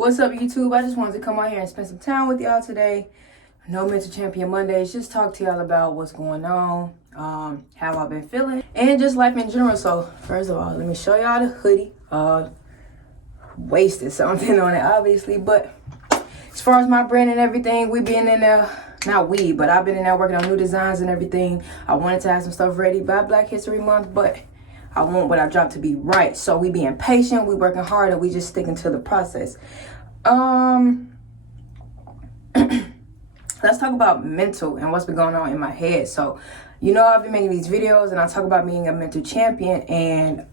What's up, YouTube? I just wanted to come out here and spend some time with y'all today. No Mental Champion Mondays. Just talk to y'all about what's going on, how I've been feeling, and just life in general. So, first of all, let me show y'all the hoodie. Wasted something on it, obviously, but as far as my brand and everything, we been in there. But I've been in there working on new designs and everything. I wanted to have some stuff ready by Black History Month, but I want what I dropped to be right. So we being patient, we working hard, and we just sticking to the process. Let's talk about mental and what's been going on in my head. So, I've been making these videos and I talk about being a mental champion, and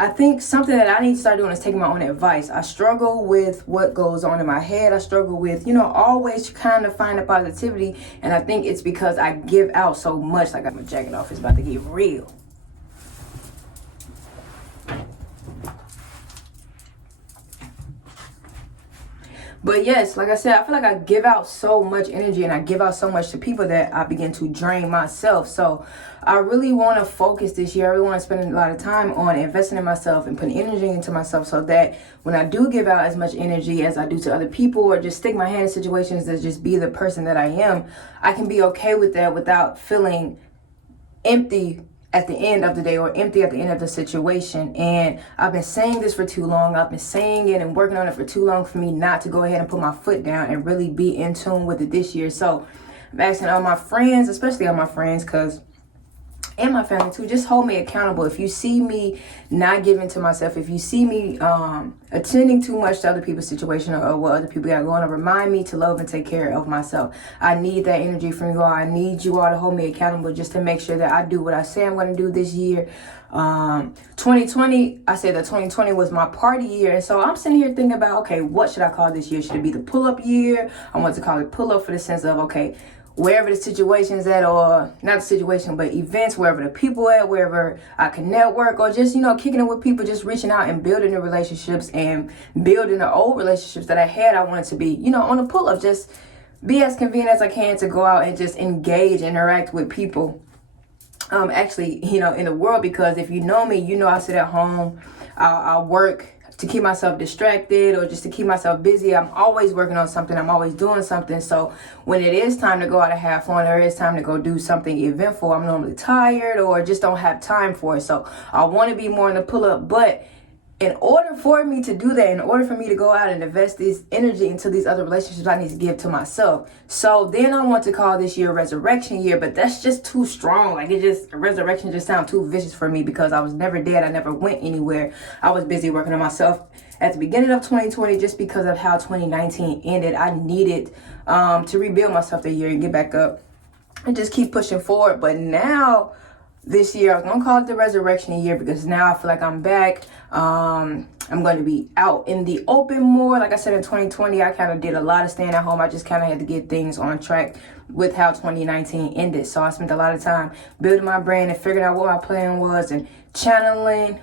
I think something that I need to start doing is taking my own advice. I struggle with what goes on in my head. I struggle with, always kind of find the positivity, and I think it's because I give out so much. Like, I got my jacket off, it's about to get real. But yes, like I said, I feel like I give out so much energy and I give out so much to people that I begin to drain myself. So I really want to focus this year. I really want to spend a lot of time on investing in myself and putting energy into myself, so that when I do give out as much energy as I do to other people, or just stick my hand in situations to just be the person that I am, I can be okay with that without feeling empty at the end of the day or empty at the end of the situation. And I've been saying this for too long. I've been saying it and working on it for too long for me not to go ahead and put my foot down and really be in tune with it this year. So I'm asking all my friends, especially all my friends, and my family too, just hold me accountable. If you see me not giving to myself, if you see me attending too much to other people's situation or what other people got going on, remind me to love and take care of myself. I need that energy from you all. I need you all to hold me accountable, just to make sure that I do what I say I'm going to do this year. 2020, I said that 2020 was my party year, and so I'm sitting here thinking about, okay, what should I call this year? Should it be the pull-up year? I want to call it pull-up for the sense of, okay, wherever the situation is at, or not the situation, but events, wherever the people at, wherever I can network, or just, kicking it with people, just reaching out and building the relationships and building the old relationships that I had. I wanted to be, on a pull-up, just be as convenient as I can to go out and just engage, interact with people, in the world. Because if you know me, I sit at home, I'll work to keep myself distracted or just to keep myself busy. I'm always working on something. I'm always doing something. So when it is time to go out and have fun, or it's time to go do something eventful, I'm normally tired or just don't have time for it. So I want to be more in the pull-up. But in order for me to do that, in order for me to go out and invest this energy into these other relationships, I need to give to myself. So then I want to call this year Resurrection Year, but that's just too strong. Like, resurrection just sounds too vicious for me, because I was never dead. I never went anywhere. I was busy working on myself at the beginning of 2020, just because of how 2019 ended. I needed to rebuild myself that year and get back up and just keep pushing forward. But now, this year, I was going to call it the Resurrection Year, because now I feel like I'm back. I'm going to be out in the open more. Like I said, in 2020, I kind of did a lot of staying at home. I just kind of had to get things on track with how 2019 ended. So I spent a lot of time building my brand and figuring out what my plan was, and channeling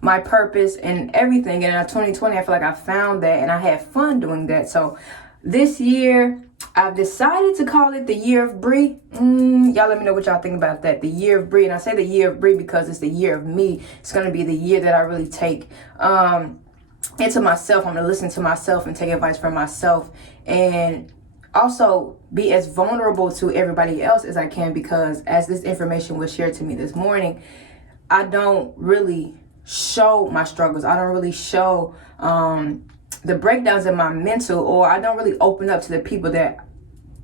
my purpose and everything. And in 2020, I feel like I found that, and I had fun doing that. So this year, I've decided to call it the Year of Bree. Y'all let me know what y'all think about that. The Year of Bree. And I say the Year of Bree because it's the year of me. It's going to be the year that I really take into myself. I'm going to listen to myself and take advice from myself, and also be as vulnerable to everybody else as I can, because as this information was shared to me this morning, I don't really show my struggles. I don't really show the breakdowns in my mental, or I don't really open up to the people that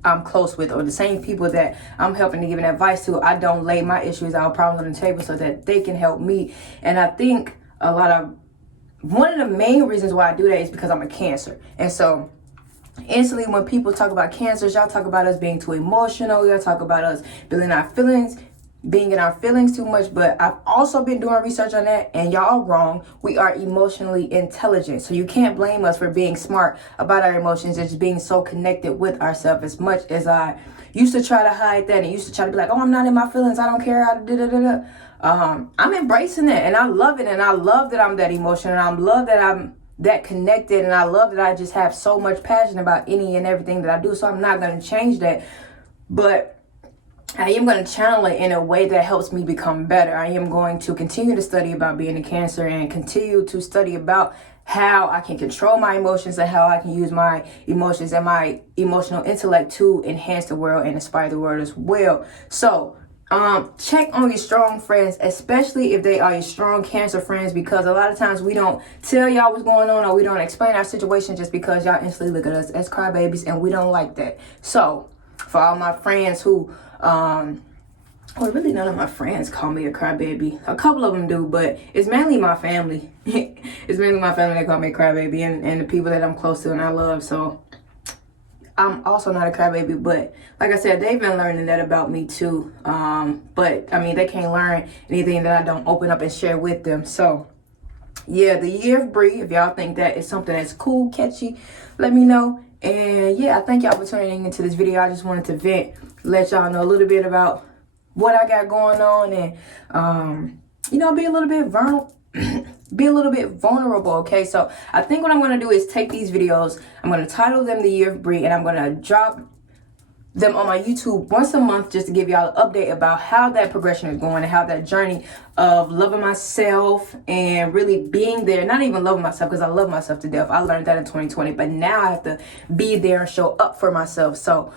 I'm close with, or the same people that I'm helping to give an advice to. I don't lay my issues out, problems on the table, so that they can help me. And I think one of the main reasons why I do that is because I'm a Cancer. And so instantly when people talk about Cancers, y'all talk about us being too emotional. Y'all talk about us being in our feelings too much. But I've also been doing research on that, and y'all are wrong. We are emotionally intelligent. So you can't blame us for being smart about our emotions and just being so connected with ourselves. As much as I used to try to hide that and used to try to be like, oh, I'm not in my feelings, I don't care, I'm embracing that, and I love it. And I love that I'm that emotional, and I love that I'm that connected, and I love that I just have so much passion about any and everything that I do. So I'm not going to change that. But I am going to channel it in a way that helps me become better. I am going to continue to study about being a Cancer and continue to study about how I can control my emotions and how I can use my emotions and my emotional intellect to enhance the world and inspire the world as well. So check on your strong friends, especially if they are your strong Cancer friends, because a lot of times we don't tell y'all what's going on, or we don't explain our situation just because y'all instantly look at us as crybabies, and we don't like that. So for all my friends who well, really none of my friends call me a crybaby. A couple of them do, but it's mainly my family. It's mainly my family that call me a crybaby, and the people that I'm close to and I love. So I'm also not a crybaby, but like I said, they've been learning that about me too. But I mean, they can't learn anything that I don't open up and share with them. So yeah, the year of Bree, if y'all think that is something that's cool, catchy, let me know. And yeah, I thank y'all for tuning into this video. I just wanted to vent, let y'all know a little bit about what I got going on, and you know, be a little bit vulnerable, okay? So I think what I'm going to do is take these videos, I'm going to title them The Year of Bree, and I'm going to drop them on my YouTube once a month just to give y'all an update about how that progression is going and how that journey of loving myself and really being there, not even loving myself, because I love myself to death. I learned that in 2020, but now I have to be there and show up for myself. So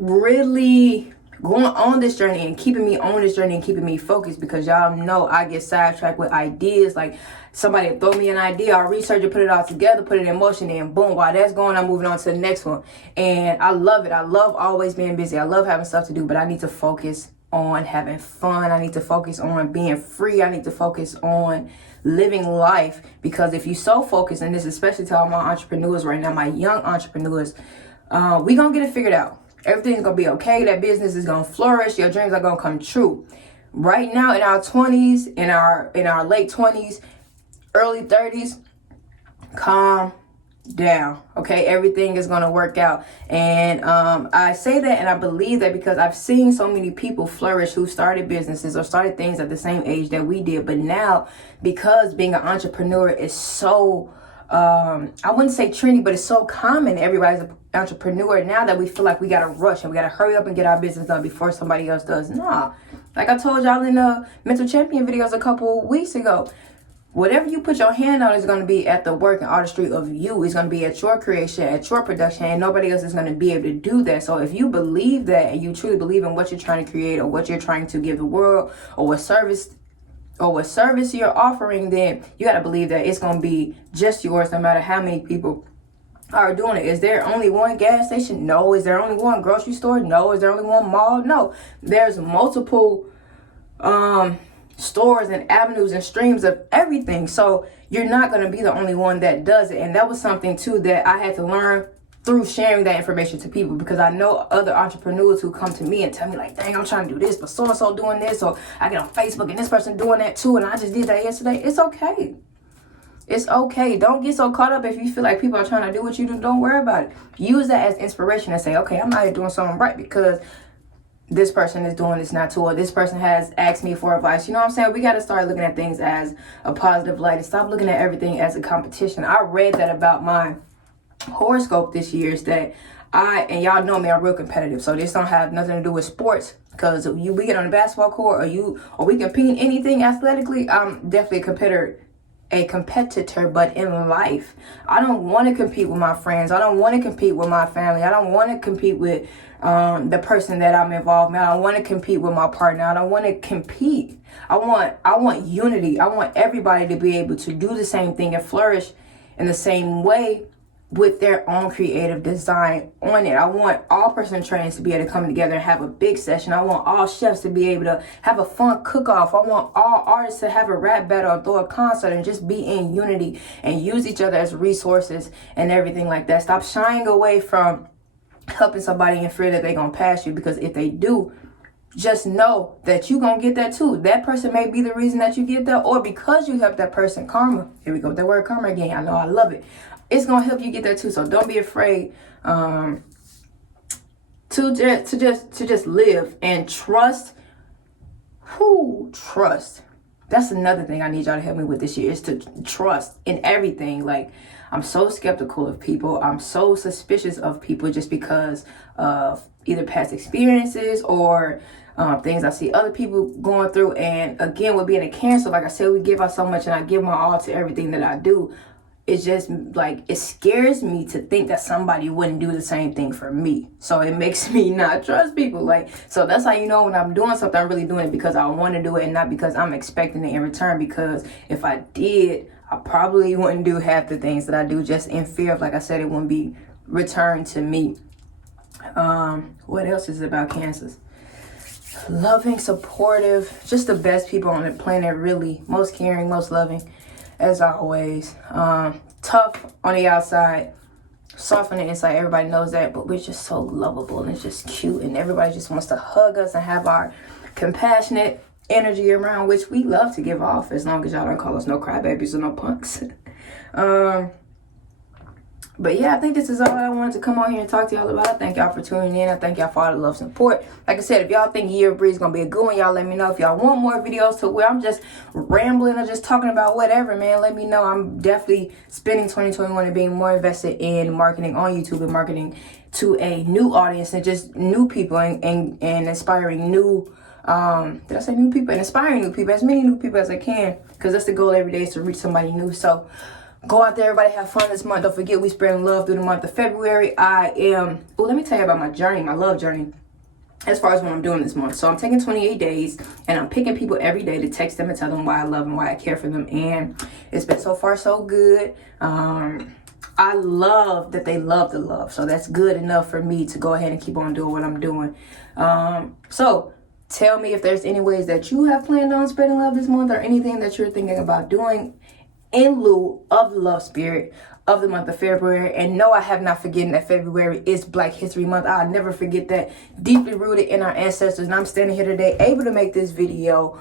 really going on this journey and keeping me on this journey and keeping me focused, because y'all know I get sidetracked with ideas. Like, somebody throw me an idea, I'll research it, put it all together, put it in motion, and boom, while that's going, I'm moving on to the next one. And I love it. I love always being busy. I love having stuff to do, but I need to focus on having fun. I need to focus on being free. I need to focus on living life, because if you so focused, and this especially to all my entrepreneurs right now, my young entrepreneurs, we gonna get it figured out. Everything's gonna be okay. That business is gonna flourish. Your dreams are gonna come true. Right now, in our 20s, in our late 20s, early 30s, calm down, okay? Everything is gonna work out. And I say that and I believe that because I've seen so many people flourish who started businesses or started things at the same age that we did. But now, because being an entrepreneur is so I wouldn't say trendy, but it's so common. Everybody's an entrepreneur now, that we feel like we gotta rush and we gotta hurry up and get our business done before somebody else does. Nah, like I told y'all in the Mental Champion videos a couple weeks ago, whatever you put your hand on is going to be at the work and artistry of you. It's going to be at your creation, at your production, and nobody else is going to be able to do that. So if you believe that and you truly believe in what you're trying to create or what you're trying to give the world, or what service you're offering, then you got to believe that it's going to be just yours, no matter how many people are doing it. Is there only one gas station? No. Is there only one grocery store? No. Is there only one mall? No. There's multiple stores and avenues and streams of everything. So you're not going to be the only one that does it. And that was something too that I had to learn through sharing that information to people, because I know other entrepreneurs who come to me and tell me like, dang, I'm trying to do this, but so-and-so doing this, or I get on Facebook and this person doing that too, and I just did that yesterday. It's okay. It's okay. Don't get so caught up if you feel like people are trying to do what you do. Don't worry about it. Use that as inspiration and say, okay, I'm out here doing something right because this person is doing this not too, or this person has asked me for advice. You know what I'm saying? We got to start looking at things as a positive light and stop looking at everything as a competition. I read that about my horoscope this year, is that and y'all know me, I'm real competitive. So this don't have nothing to do with sports, because we get on the basketball court or we compete in anything athletically. I'm definitely a competitor, but in life, I don't want to compete with my friends. I don't want to compete with my family. I don't want to compete with the person that I'm involved with. I don't want to compete with my partner. I don't want to compete. I want unity. I want everybody to be able to do the same thing and flourish in the same way with their own creative design on it. I want all personal trainers to be able to come together and have a big session. I want all chefs to be able to have a fun cook-off. I want all artists to have a rap battle or throw a concert and just be in unity and use each other as resources and everything like that. Stop shying away from helping somebody in fear that they're going to pass you, because if they do, just know that you're going to get that too. That person may be the reason that you get that, or because you helped that person, karma. Here we go with that word karma again. I know, I love it. It's going to help you get that too. So don't be afraid to just live and trust. Trust. that's another thing I need y'all to help me with this year, is to trust in everything. Like, I'm so skeptical of people. I'm so suspicious of people just because of either past experiences or things I see other people going through. And again, with being a Cancer, like I said, we give out so much, and I give my all to everything that I do. It's just like, it scares me to think that somebody wouldn't do the same thing for me. So it makes me not trust people. Like, so that's how you know when I'm doing something, I'm really doing it because I want to do it and not because I'm expecting it in return. Because if I did, I probably wouldn't do half the things that I do, just in fear of, like I said, it wouldn't be returned to me. What else is it about Cancers? Loving, supportive, just the best people on the planet, really. Most caring, most loving, as always. Tough on the outside, soft on the inside. Everybody knows that, but we're just so lovable, and it's just cute, and everybody just wants to hug us and have our compassionate energy around, which we love to give off, as long as y'all don't call us no crybabies or no punks. But yeah, I think this is all I wanted to come on here and talk to y'all about. I thank y'all for tuning in. I thank y'all for all the love and support. Like I said, if y'all think Year of Breeze is going to be a good one, y'all let me know. If y'all want more videos to where I'm just rambling or just talking about whatever, man, let me know. I'm definitely spending 2021 and being more invested in marketing on YouTube and marketing to a new audience and just new people and inspiring new, did I say new people? And inspiring new people, as many new people as I can, because that's the goal every day, is to reach somebody new. So go out there, everybody, have fun this month. Don't forget, we spreading love through the month of February. Let me tell you about my journey, my love journey, as far as what I'm doing this month. So I'm taking 28 days, and I'm picking people every day to text them and tell them why I love them, why I care for them. And it's been so far so good. I love that they love the love. So that's good enough for me to go ahead and keep on doing what I'm doing. So tell me if there's any ways that you have planned on spreading love this month, or anything that you're thinking about doing in lieu of the love spirit of the month of February. And no, I have not forgotten that February is Black History Month. I'll never forget that. Deeply rooted in our ancestors. And I'm standing here today able to make this video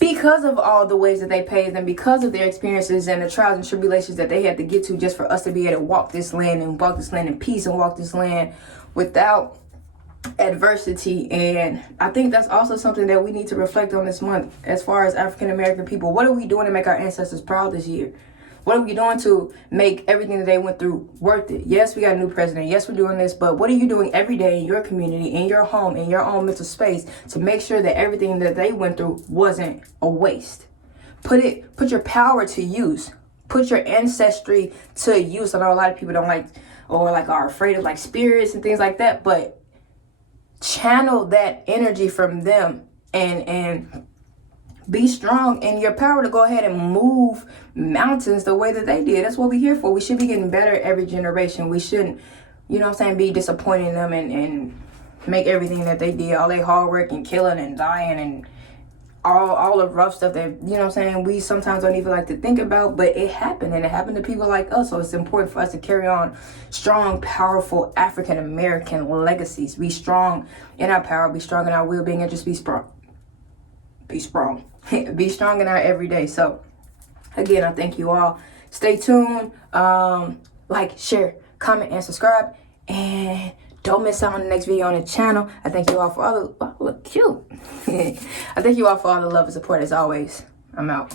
because of all the ways that they paved, and because of their experiences and the trials and tribulations that they had to get to just for us to be able to walk this land and walk this land in peace and walk this land without adversity. And I think that's also something that we need to reflect on this month as far as African American people. What are we doing to make our ancestors proud this year? What are we doing to make everything that they went through worth it? Yes, we got a new president. Yes, we're doing this, but what are you doing every day in your community, in your home, in your own mental space to make sure that everything that they went through wasn't a waste? Put your power to use. Put your ancestry to use. I know a lot of people don't like, or like are afraid of like spirits and things like that, but channel that energy from them and be strong in your power to go ahead and move mountains the way that they did. That's what we're here for. We should be getting better every generation. We shouldn't, you know what I'm saying, be disappointing them and make everything that they did, all their hard work and killing and dying and all the rough stuff that, you know what I'm saying, we sometimes don't even like to think about, but it happened, and it happened to people like us. So it's important for us to carry on strong, powerful African American legacies. Be strong in our power, be strong in our will-being, and just be strong. Be strong. Be strong in our everyday. So again, I thank you all. Stay tuned. Like, share, comment, and subscribe. And don't miss out on the next video on the channel. I thank you all for all the, oh, look cute. I thank you all for all the love and support as always. I'm out.